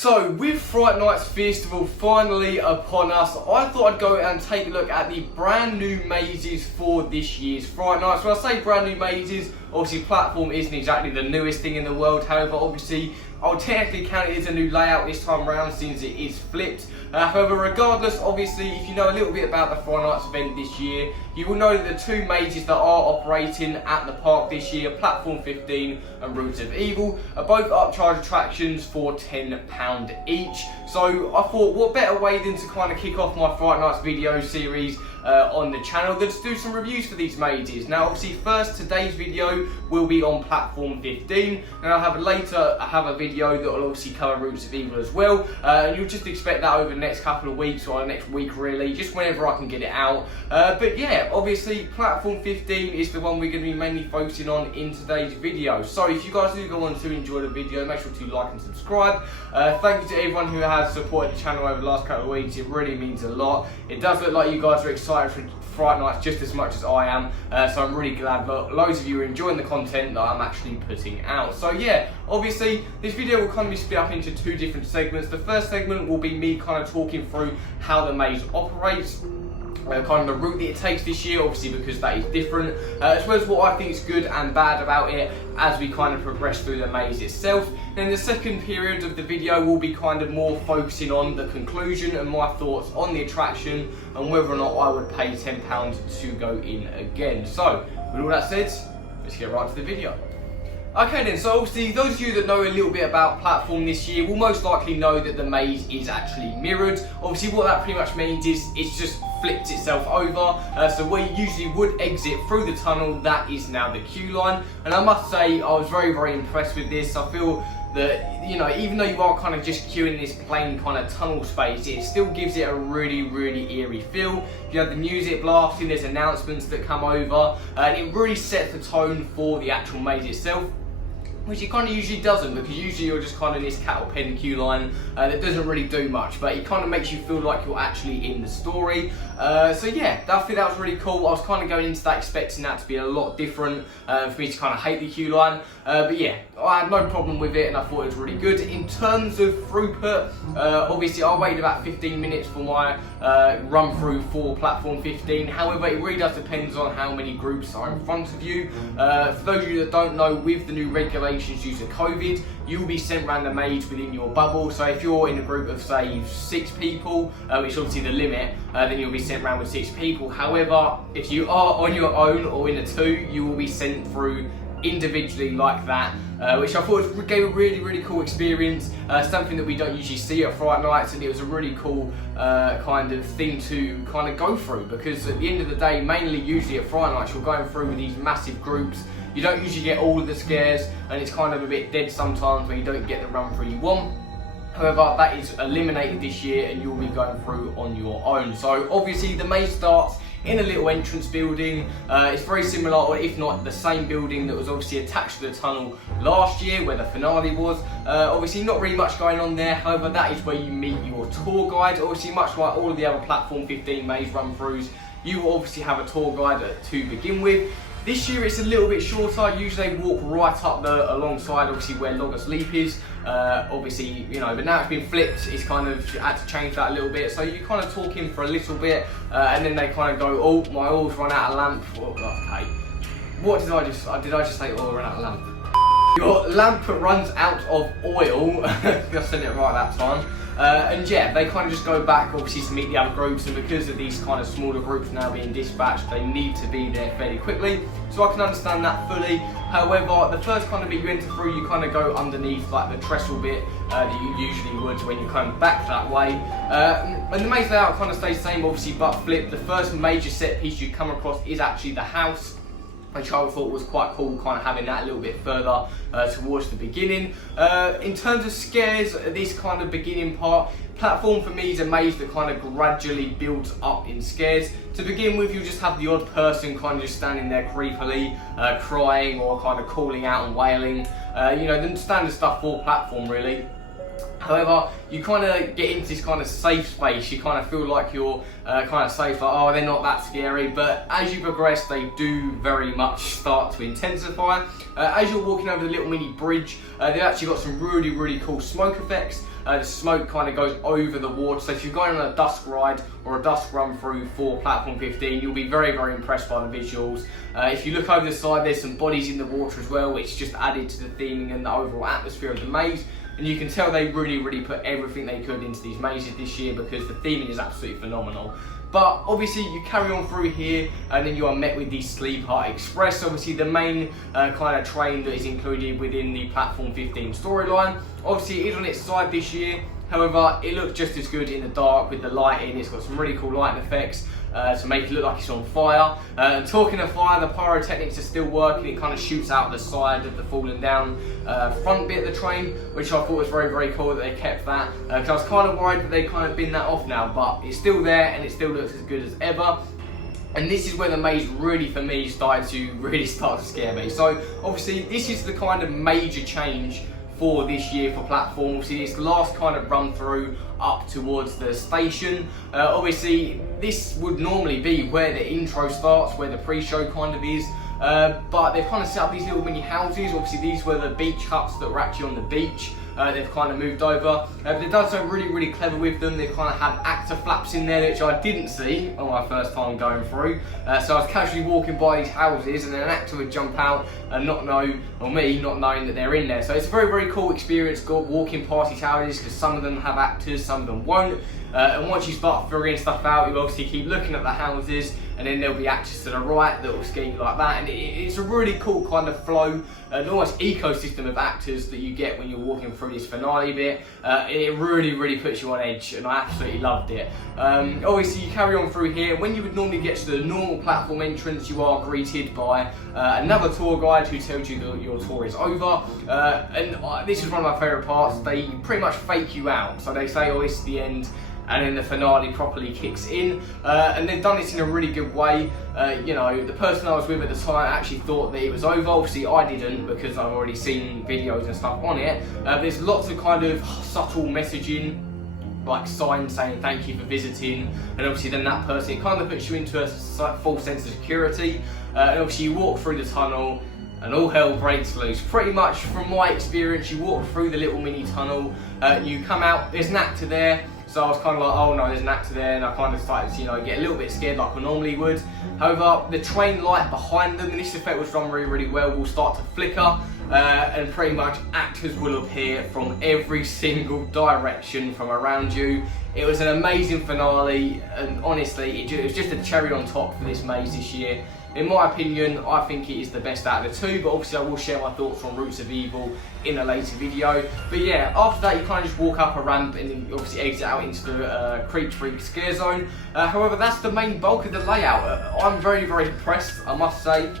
So, with Fright Nights Festival finally upon us, I thought I'd go and take a look at the brand new mazes for this year's Fright Nights. When I say brand new mazes, obviously platform isn't exactly the newest thing in the world, however, obviously I'll technically count it as a new layout this time around since it is flipped. However, regardless, obviously, if you know a little bit about the Fright Nights event this year, you will know that the two mazes that are operating at the park this year, Platform 15 and Roots of Evil, are both upcharge attractions for £10 each. So I thought, what better way than to kind of kick off my Fright Nights video series on the channel than to do some reviews for these mazes. Now, obviously, first, today's video will be on Platform 15, and I'll have a video that will obviously cover Roots of Evil as well. And you'll just expect that over the next couple of weeks, or the next week really, just whenever I can get it out. But yeah, obviously Platform 15 is the one we're going to be mainly focusing on in today's video. So if you guys do go on to enjoy the video, make sure to like and subscribe. Thank you to everyone who has supported the channel over the last couple of weeks. It really means a lot. It does look like you guys are excited for Fright Nights just as much as I am, so I'm really glad that loads of you are enjoying the content that I'm actually putting out. So yeah, obviously this video will kind of be split up into two different segments. The first segment will be me kind of talking through how the maze operates, kind of the route that it takes this year, obviously because that is different, as well as what I think is good and bad about it as we kind of progress through the maze itself. Then the second period of the video will be kind of more focusing on the conclusion and my thoughts on the attraction and whether or not I would pay £10 to go in again. So with all that said, let's get right to the video. Okay then, so obviously those of you that know a little bit about Platform this year will most likely know that the maze is actually mirrored. Obviously what that pretty much means is it's just flipped itself over, so where you usually would exit through the tunnel, that is now the queue line. And I must say I was very impressed with this. I feel that, you know, even though you are kind of just queuing this plain kind of tunnel space, it still gives it a really eerie feel. You have the music blasting, there's announcements that come over, and it really sets the tone for the actual maze itself, which it kind of usually doesn't, because usually you're just kind of in this cattle pen queue line that doesn't really do much, but it kind of makes you feel like you're actually in the story. So yeah, I think that was really cool. I was kind of going into that expecting that to be a lot different, for me to kind of hate the queue line, but yeah, I had no problem with it and I thought it was really good. In terms of throughput, obviously I waited about 15 minutes for my run through for Platform 15. However, it really does depend on how many groups are in front of you. For those of you that don't know, with the new regulations due to COVID, you will be sent around the maze within your bubble. So if you're in a group of say 6 people, which is obviously the limit, then you'll be sent around with 6 people. However, if you are on your own or in a 2, you will be sent through individually like that, which I thought gave a really cool experience, something that we don't usually see at Fright Nights, and it was a really cool kind of thing to kind of go through, because at the end of the day, mainly usually at Fright Nights, you're going through with these massive groups. You don't usually get all of the scares, and it's kind of a bit dead sometimes when you don't get the run through you want. However, that is eliminated this year and you'll be going through on your own. So obviously the maze starts in a little entrance building. It's very similar, or if not the same building that was obviously attached to the tunnel last year where the finale was. Obviously not really much going on there, however that is where you meet your tour guide. Obviously much like all of the other Platform 15 maze run-throughs, you will obviously have a tour guide to begin with. This year it's a little bit shorter. Usually they walk right up alongside obviously where Log of Sleep is. Obviously, you know, but now it's been flipped, it's kind of had to change that a little bit. So you kind of talk in for a little bit, and then they kind of go, oh, my oil's run out of lamp. Okay, what did I just say? Oil run out of lamp. Your lamp runs out of oil. I said it right that time. And yeah, they kind of just go back obviously to meet the other groups, and because of these kind of smaller groups now being dispatched, they need to be there fairly quickly, so I can understand that fully. However, the first kind of bit you enter through, you kind of go underneath like the trestle bit that you usually would when you come back that way, and the maze layout kind of stays the same obviously, but flip. The first major set piece you come across is actually the house, which I thought was quite cool, kind of having that a little bit further towards the beginning. In terms of scares, this kind of beginning part, Platform for me is a maze that kind of gradually builds up in scares. To begin with, you just have the odd person kind of just standing there creepily, crying or kind of calling out and wailing. You know, the standard stuff for Platform really. However, you kind of get into this kind of safe space. You kind of feel like you're kind of safe, like, oh, they're not that scary. But as you progress, they do very much start to intensify. As you're walking over the little mini bridge, they've actually got some really cool smoke effects. the smoke kind of goes over the water. So if you're going on a dusk ride or a dusk run through for platform 15, you'll be very, very impressed by the visuals. If you look over the side, there's some bodies in the water as well, which just added to the theming and the overall atmosphere of the maze. And you can tell they really, really put everything they could into these mazes this year, because the theming is absolutely phenomenal. But obviously you carry on through here and then you are met with the Sleep Heart Express, obviously the main kind of train that is included within the Platform 15 storyline. Obviously it is on its side this year, however it looks just as good in the dark with the lighting. It's got some really cool lighting effects to make it look like it's on fire. And talking of fire, the pyrotechnics are still working. It kind of shoots out the side of the falling down front bit of the train, which I thought was very, very cool that they kept that, because I was kind of worried that they kind of bin that off now, but it's still there and it still looks as good as ever. And this is where the maze really, for me, started to scare me. So obviously this is the kind of major change for this year for platform. Obviously it's the last kind of run through up towards the station. Obviously this would normally be where the intro starts, where the pre-show kind of is, but they've kind of set up these little mini houses. Obviously these were the beach huts that were actually on the beach. They've kind of moved over. They've done something really, really clever with them. They've kind of had actor flaps in there, which I didn't see on my first time going through. So I was casually walking by these houses and then an actor would jump out and not know, or me not knowing that they're in there. So it's a very, very cool experience walking past these houses, because some of them have actors, some of them won't. And once you start figuring stuff out, you obviously keep looking at the houses, and then there'll be actors to the right that will scare you like that. And it's a really cool kind of flow, an almost ecosystem of actors that you get when you're walking through this finale bit. It really, really puts you on edge, and I absolutely loved it. Obviously you carry on through here. When you would normally get to the normal platform entrance, you are greeted by another tour guide who tells you that your tour is over. And this is one of my favourite parts. They pretty much fake you out. So they say, oh, it's the end, and then the finale properly kicks in, and they've done this in a really good way. You know, the person I was with at the time actually thought that it was over. Obviously I didn't, because I've already seen videos and stuff on it. There's lots of kind of subtle messaging, like signs saying thank you for visiting, and obviously then that person, it kind of puts you into a false sense of security. And obviously you walk through the tunnel and all hell breaks loose. Pretty much from my experience, you walk through the little mini tunnel, you come out, there's an actor there. So I was kind of like, oh no, there's an actor there, and I kind of started to, you know, get a little bit scared like I normally would. However, the train light behind them, and this effect was done really, really well, will start to flicker, and pretty much actors will appear from every single direction from around you. It was an amazing finale, and honestly, it was just a cherry on top for this maze this year. In my opinion, I think it is the best out of the two, but obviously I will share my thoughts on Roots of Evil in a later video. But yeah, after that you kind of just walk up a ramp and then obviously exit out into the Creep Freak Scare Zone. However, that's the main bulk of the layout. I'm very, very impressed, I must say.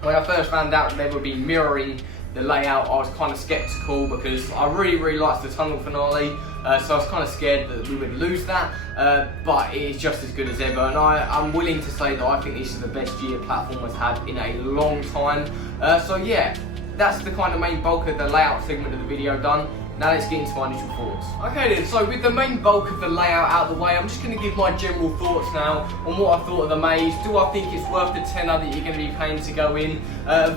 When I first found out that they would be mirroring the layout, I was kind of skeptical, because I really, really liked the tunnel finale, so I was kind of scared that we would lose that, but it is just as good as ever, and I'm willing to say that I think this is the best year platform has had in a long time. So yeah, that's the kind of main bulk of the layout segment of the video done. Now let's get into my initial thoughts. Okay then, so with the main bulk of the layout out of the way, I'm just going to give my general thoughts now on what I thought of the maze. Do I think it's worth the tenner that you're going to be paying to go in?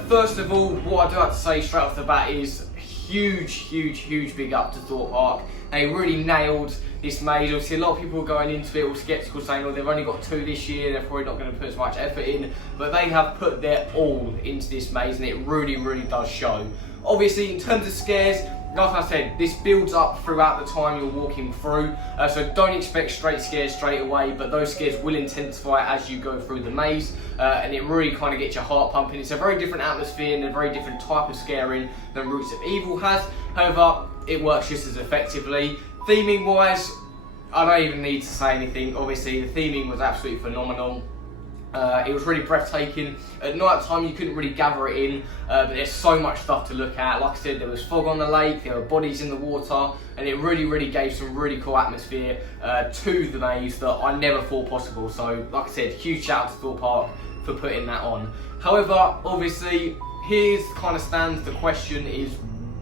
First of all, what I do have to say straight off the bat is huge big up to Thorpe Park. They really nailed this maze. Obviously a lot of people were going into it all sceptical, saying, oh, they've only got 2 this year, they're probably not going to put as much effort in, but they have put their all into this maze, and it really does show. Obviously in terms of scares, like I said, this builds up throughout the time you're walking through, so don't expect straight scares straight away, but those scares will intensify as you go through the maze, and it really kind of gets your heart pumping. It's a very different atmosphere and a very different type of scaring than Roots of Evil has. However, it works just as effectively. Theming wise, I don't even need to say anything. Obviously the theming was absolutely phenomenal. It was really breathtaking. At night time you couldn't really gather it in, but there's so much stuff to look at. Like I said, there was fog on the lake, there were bodies in the water, and it really gave some really cool atmosphere to the maze that I never thought possible. So like I said, huge shout out to Thorpe Park for putting that on. However, obviously here's kind of stands the question is,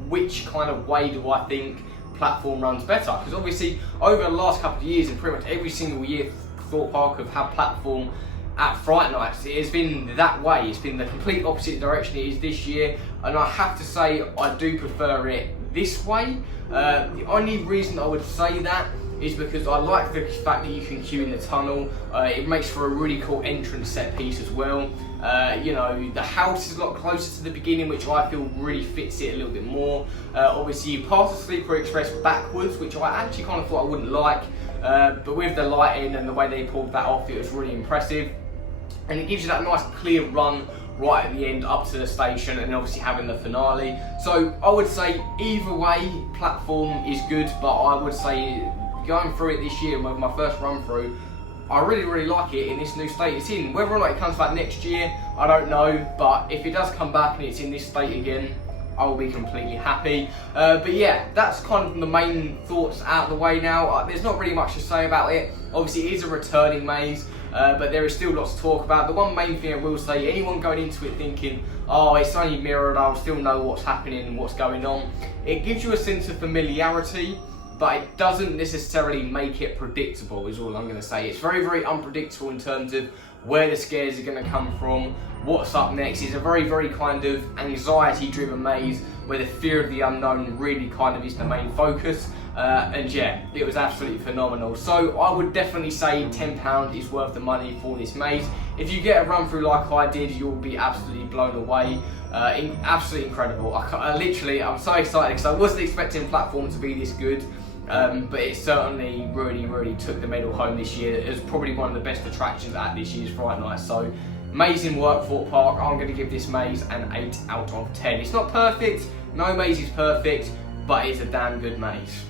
which kind of way do I think platform runs better? Because obviously over the last couple of years, and pretty much every single year Thorpe Park have had platform at Fright Nights, it has been that way. It's been the complete opposite direction it is this year, and I have to say I do prefer it this way. The only reason I would say that is because I like the fact that you can queue in the tunnel. It makes for a really cool entrance set piece as well. You know, the house is a lot closer to the beginning, which I feel really fits it a little bit more. Obviously you pass the Sleeper Express backwards, which I actually kind of thought I wouldn't like, but with the lighting and the way they pulled that off, it was really impressive. And it gives you that nice clear run right at the end up to the station, and obviously having the finale. So I would say either way, platform is good, but I would say going through it this year with my first run through, I really like it in this new state it's in. Whether or not it comes back next year, I don't know, but if it does come back and it's in this state again, I will be completely happy. But yeah, that's kind of the main thoughts out of the way now. There's not really much to say about it. Obviously it is a returning maze, but there is still lots to talk about. The one main thing I will say, anyone going into it thinking, oh, it's only mirrored, I'll still know what's happening and what's going on, it gives you a sense of familiarity, but it doesn't necessarily make it predictable, is all I'm going to say. It's very unpredictable in terms of where the scares are going to come from, what's up next. It's a very kind of anxiety-driven maze where the fear of the unknown really kind of is the main focus. And yeah, it was absolutely phenomenal. So I would definitely say £10 is worth the money for this maze. If you get a run through like I did, you'll be absolutely blown away. Absolutely incredible. I'm so excited because I wasn't expecting platform to be this good. But it certainly really took the medal home this year. It was probably one of the best attractions at this year's Fright Night. So amazing work, Thorpe Park. I'm going to give this maze an 8 out of 10. It's not perfect, no maze is perfect, but it's a damn good maze.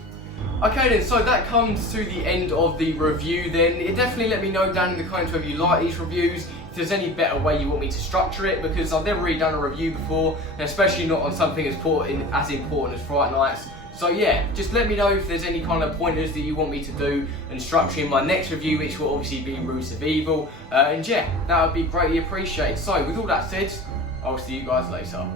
Okay then, so that comes to the end of the review then. Definitely let me know down in the comments whether you like these reviews, if there's any better way you want me to structure it, because I've never really done a review before, and especially not on something as important as Fright Nights. So yeah, just let me know if there's any kind of pointers that you want me to do and structure in my next review, which will obviously be Roots of Evil. And yeah, that would be greatly appreciated. So with all that said, I'll see you guys later.